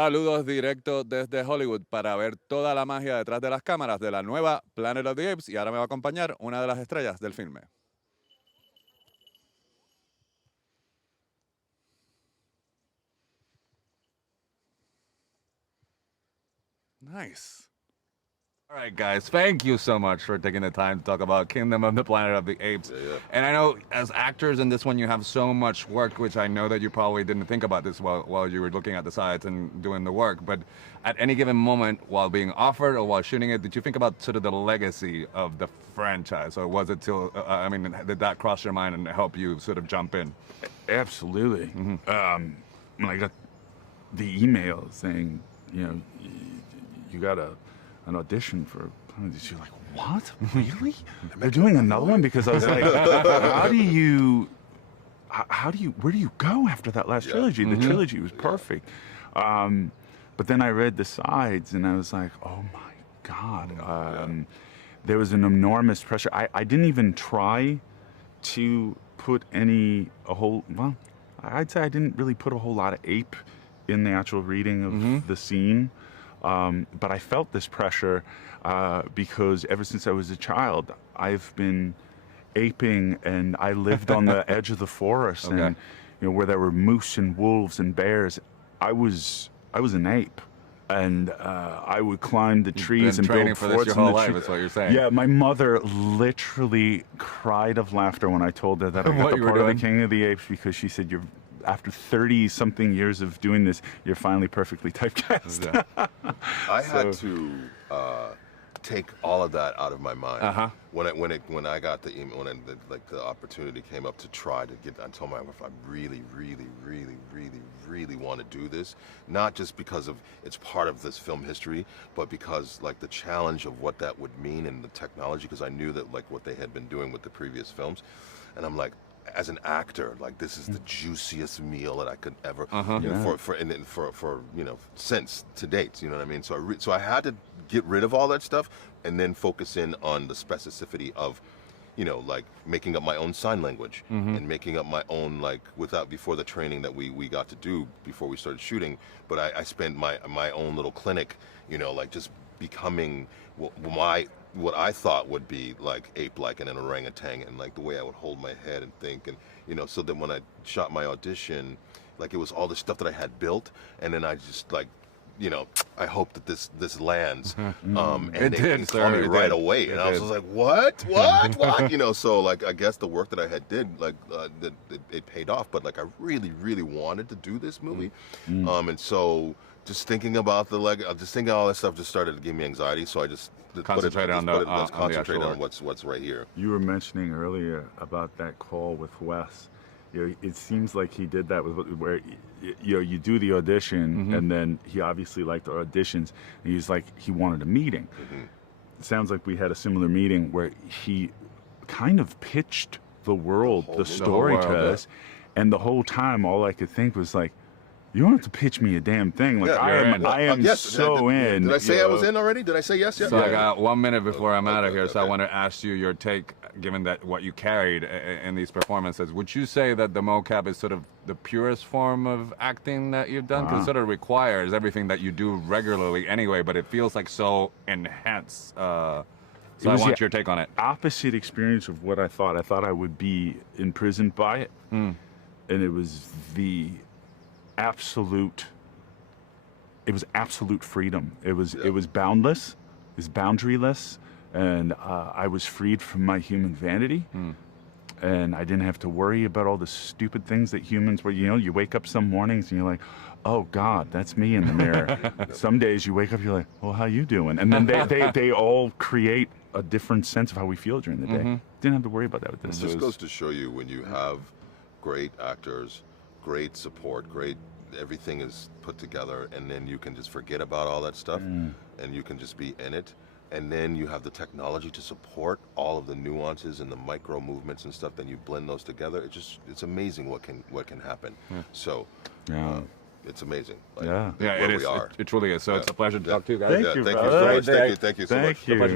Saludos directos desde Hollywood para ver toda la magia detrás de las cámaras de la nueva Planet of the Apes, y ahora me va a acompañar una de las estrellas del filme. Nice. All right, guys, thank you so much for taking the time to talk about Kingdom of the Planet of the Apes. Yeah. And I know as actors in this one, you have so much work, which I know that you probably didn't think about this while you were looking at the sides and doing the work. But at any given moment, while being offered or while shooting it, did you think about sort of the legacy of the franchise? Or was it till, did that cross your mind and help you sort of jump in? Absolutely. When I got the email saying, you know, you got an audition for Planet, you're like, what? Really? They're doing another one? Because I was like, where do you go after that last trilogy? The trilogy was perfect. But then I read the sides and I was like, oh my God. There was an enormous pressure. I didn't even try to put well, I'd say I didn't really put a whole lot of ape in the actual reading of the scene. But I felt this pressure because ever since I was a child, I've been aping, and I lived on the edge of the forest, and where there were moose and wolves and bears. I was an ape, and I would climb the trees and build forts. For this your whole life, is what you're saying. Yeah, my mother literally cried of laughter when I told her that I got the part of the King of the Apes, because she said, after 30-something years of doing this, you're finally perfectly typecast. I had to take all of that out of my mind when I got the email, when the opportunity came up to try to get. I told my wife, I really want to do this, not just because of it's part of this film history, but because the challenge of what that would mean and the technology, because I knew that what they had been doing with the previous films, and I'm like, as an actor, this is the juiciest meal that I could ever for since to date. You know what I mean? So I had to get rid of all that stuff and then focus in on the specificity of, making up my own sign language and making up my own before the training that we got to do before we started shooting. But I spent my own little clinic, just becoming what I thought would be ape-like and an orangutan, and the way I would hold my head and think, and so that when I shot my audition, it was all the stuff that I had built, and then I just I hope that this lands, and it they call me right away, and I was just like, what, so I guess the work that I had did it paid off, but I really wanted to do this movie, and so just thinking about just thinking all that stuff just started to give me anxiety, so I just concentrated on what's right here. You were mentioning earlier about that call with Wes. It seems like he did that where you do the audition, and then he obviously liked the auditions, and he's like, he wanted a meeting. It sounds like we had a similar meeting where he kind of pitched the world, the story to us, and the whole time all I could think was you don't have to pitch me a damn thing. I am so in. Did I say I was in already? Did I say yes? So I got 1 minute before I'm out of here, so I want to ask you your take, given that what you carried in these performances. Would you say that the mocap is sort of the purest form of acting that you've done? Because it sort of requires everything that you do regularly anyway, but it feels so enhanced. So I want your take on it. Opposite experience of what I thought. I thought I would be imprisoned by it, and it was absolute freedom. It was boundless, it was boundaryless, and I was freed from my human vanity, and I didn't have to worry about all the stupid things that humans were. You wake up some mornings and you're like, oh God, that's me in the mirror. Some days you wake up, you're like, well, how you doing? And then they all create a different sense of how we feel during the day. Didn't have to worry about that with this. It just goes to show you, when you have great actors, great support, everything is put together, and then you can just forget about all that stuff, and you can just be in it, and then you have the technology to support all of the nuances and the micro movements and stuff. Then you blend those together. It's amazing what can happen. So it's amazing. It truly is. So it's a pleasure to talk to you guys. Thank you so much. Thank you so much.